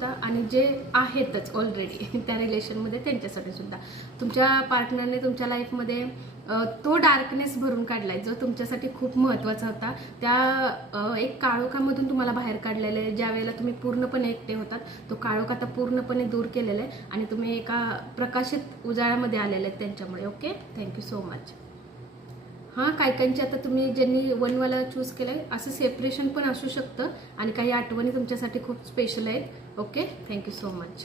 सुद्धा आणि जे आहेतच ऑलरेडी त्या रिलेशनमध्ये त्यांच्यासाठी सुद्धा. तुमच्या पार्टनरने तुमच्या लाईफमध्ये तो डार्कनेस भरून काढलाय जो तुमच्यासाठी खूप महत्त्वाचा होता. त्या एक काळोखामधून तुम्हाला बाहेर काढलेलं आहे. ज्या वेळेला तुम्ही पूर्णपणे एकटे होतात तो काळोख आता पूर्णपणे दूर केलेला आहे आणि तुम्ही एका प्रकाशित उजाळ्यामध्ये आलेले आहेत त्यांच्यामुळे. Okay, thank you so much. हां, काही काहींची आता तुम्ही ज्यांनी वनवाला चूज केलं आहे असं सेपरेशन पण असू शकतं आणि काही आठवणी तुमच्यासाठी खूप स्पेशल आहेत. Okay, thank you so much.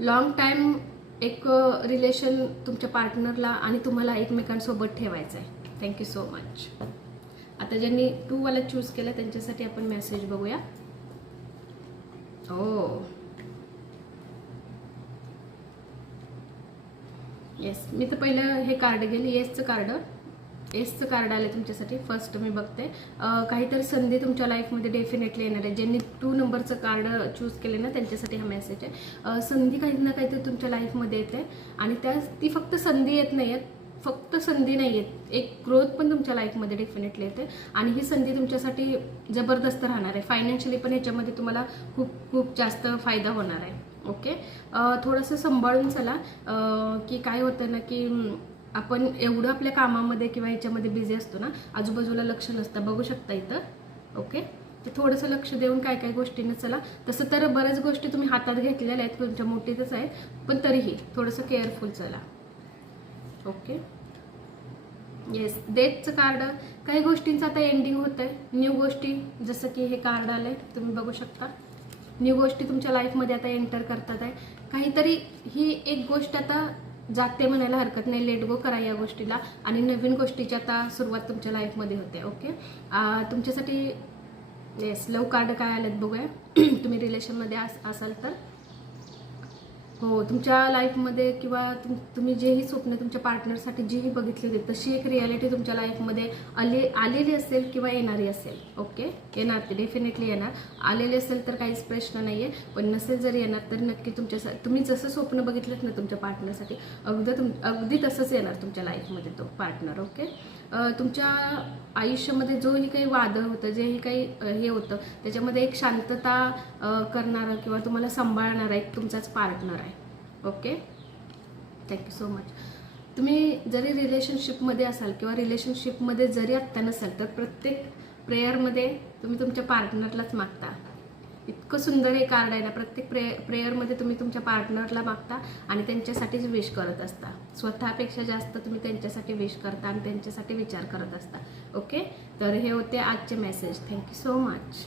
Long time एक रिलेशन तुमच्या पार्टनरला आणि तुम्हाला एकमेकांसोबत ठेवायचं आहे. Thank you so much. आता ज्यांनी 2 वाला चूज केलं त्यांच्यासाठी आपण मेसेज बघूया. ओ येस, मी तर पहिलं हे कार्ड गेली येसचं कार्ड आलं तुमच्यासाठी. फर्स्ट मी बघते काहीतरी संधी तुमच्या लाईफमध्ये डेफिनेटली येणार आहे. ज्यांनी 2 नंबरचं कार्ड चूज केले ना त्यांच्यासाठी हा मेसेज आहे. संधी काही ना काहीतरी तुमच्या लाईफमध्ये येते आणि ती फक्त संधी येत नाही आहेत, फक्त संधी नाही आहेत, एक ग्रोथ पण तुमच्या लाईफमध्ये डेफिनेटली येते आणि ही संधी तुमच्यासाठी जबरदस्त राहणार आहे. फायनान्शियली पण ह्याच्यामध्ये तुम्हाला खूप खूप जास्त फायदा होणार आहे. ओके, थोडंसं सांभाळून चला की काय होतं ना की आपण एवढं आपल्या कामामध्ये किंवा ह्याच्यामध्ये बिझी असतो ना, आजूबाजूला लक्ष नसतं. बघू शकता इथं. ओके, तर थोडंसं लक्ष देऊन काय काय गोष्टींना चला. तसं तर बऱ्याच गोष्टी तुम्ही हातात घेतलेल्या आहेत, तुमच्या मोठीतच आहेत, पण तरीही थोडंसं केअरफुल चला. ओके, येस, डेथचं कार्ड. काही गोष्टींचं आता एंडिंग होतं आहे. न्यू गोष्टी, जसं की हे कार्ड आलं आहे तुम्ही बघू शकता. न्यू गोष्टी तुमच्या लाईफमध्ये आता एंटर करतात आहे. काहीतरी ही एक गोष्ट आता जाते म्हणायला हरकत नाही. लेट गो करा या गोष्टीला आणि नवीन गोष्टीची आता सुरुवात तुमच्या लाईफमध्ये होते. ओके, तुमच्यासाठी येस लव कार्ड काय आलेत बघूया. तुम्ही रिलेशनमध्ये असाल तर हो, तुमच्या लाईफमध्ये किंवा तुम्ही जेही स्वप्न तुमच्या पार्टनरसाठी जीही बघितली होती तशी एक रियालिटी तुमच्या लाईफमध्ये आलेली असेल किंवा येणारी असेल. ओके, येणार, ते डेफिनेटली येणार. आलेली असेल तर काहीच प्रश्न नाही आहे, पण नसेल जर येणार तर नक्की तुम्ही जसं स्वप्न बघितलं ना तुमच्या पार्टनरसाठी अगदी तसंच येणार तुमच्या लाईफमध्ये तो पार्टनर. ओके, तुमच्या आयुष्यामध्ये जोही काही वादळ होतं, जेही काही हे होतं त्याच्यामध्ये एक शांतता करणारं किंवा तुम्हाला सांभाळणारा एक तुमचाच पार्टनर आहे. Okay, thank you so much. तुम्ही जरी रिलेशनशिपमध्ये असाल किंवा रिलेशनशिपमध्ये जरी आत्ता नसाल तर प्रत्येक प्रेयरमध्ये तुम्ही तुमच्या पार्टनरलाच मागता. इतकं सुंदर हे कार्ड आहे ना. प्रत्येक प्रेयरमध्ये तुम्ही तुमच्या पार्टनरला मागता आणि त्यांच्यासाठीच विश करत असता. स्वतःपेक्षा जास्त तुम्ही त्यांच्यासाठी विश करता आणि त्यांच्यासाठी विचार करत असता. ओके, तर हे होते आजचे मेसेज. Thank you so much.